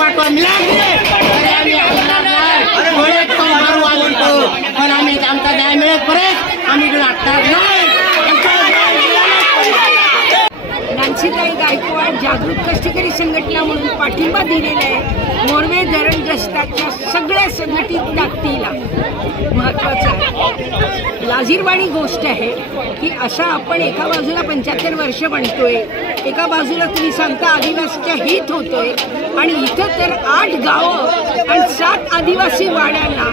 पाठवा पण आम्ही आमचा न्याय मिळत परत आम्ही लागतात नाही। नानसीताई गायकवाड जागृत कष्टकरी संघटना म्हणून पाठिंबा दिलेला आहे मोरवे धरणग्रस्तांच्या सगळ्या संघटित ताकदीला। महत्त्वाचं आहे लाजिरवाणी गोष्ट आहे की असा आपण एका बाजूला 75 वर्ष म्हणतोय, एका बाजूला तुम्ही सांगता आदिवासीच्या हित होतोय आणि इथं तर 8 गावं आणि 7 आदिवासी वाड्यांना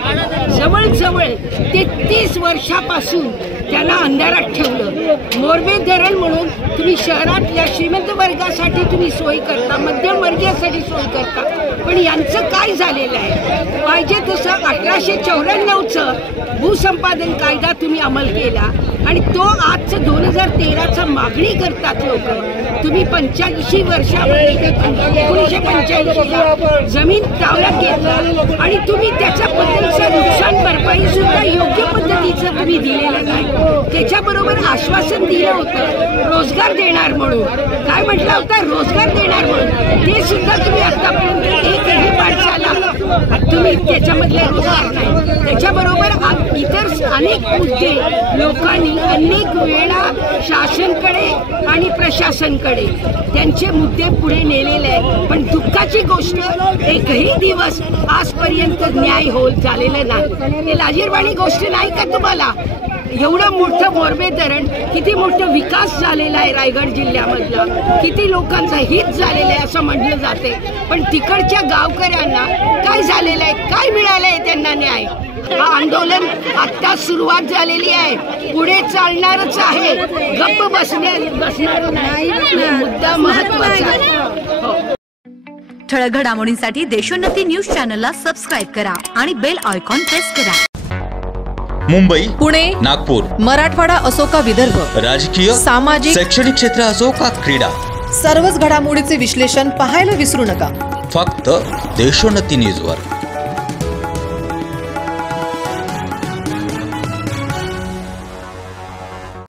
जवळजवळ 33 वर्षापासून त्यांना अंधारात ठेवलं। मोरवे धरण म्हणून तुम्ही शहरातल्या श्रीमंत वर्गासाठी तुम्ही सोय करता, मध्यम वर्गीयासाठी सोय करता, पण यांचं काय झालेलं आहे? पाहिजे तसं 1894चं भूसंपादन कायदा तुम्ही अंमल केला आणि तो आजचं 2013चा मागणी करतात लोक। तुम्ही 85 वर्षामध्ये 1985 जमीन ताब्यात घेतला आणि तुम्ही त्याच्याबद्दलचं नुकसान भरपाई सुद्धा योग्य पद्धतीचं तुम्ही दिलेलं नाही। त्याच्याबरोबर आश्वासन दिलं होतं रोजगार देणार म्हणून, काय म्हटलं होतं रोजगार देणार म्हणून, ते सुद्धा तुम्ही आतापर्यंत एकही पाठशाला तुम्ही त्याच्यामधले रोजगार नाही। त्याच्याबरोबर इतर अनेक मुद्दे लोकांनी अनेक वेळा शासनकडे आणि प्रशासनकडे त्यांचे मुद्दे पुढे नेलेले आहेत, पण दुःखाची गोष्ट एकही दिवस आजपर्यंत न्याय होत झालेला नाही। हे लाजिरवाणी गोष्ट नाही का तुम्हाला? एवढं मोठं मोरवे धरण, किती मोठं विकास झालेला आहे रायगड जिल्ह्यामधला, किती लोकांचं हित झालेलं आहे असं म्हटलं जाते, पण तिकडच्या गावकऱ्यांना काय झालेलं आहे, काय मिळालं आहे त्यांना न्याय? हा आंदोलन आता सुरुवात झालेली आहे, पुढे चालणारच आहे, गप्प बसणार नाही। मुद्दा महत्त्वाचा आहे। ठळक घडामोडींसाठी देशोन्नती न्यूज चॅनलला सबस्क्राईब करा आणि बेल आयकॉन प्रेस करा। मुंबई, पुणे, नागपूर, मराठवाडा असो का विदर्भ, राजकीय, सामाजिक, शैक्षणिक क्षेत्र असो का क्रीडा, सर्वच घडामोडीचे विश्लेषण पाहायला विसरू नका। फक्त देशोन्नती न्यूजवर।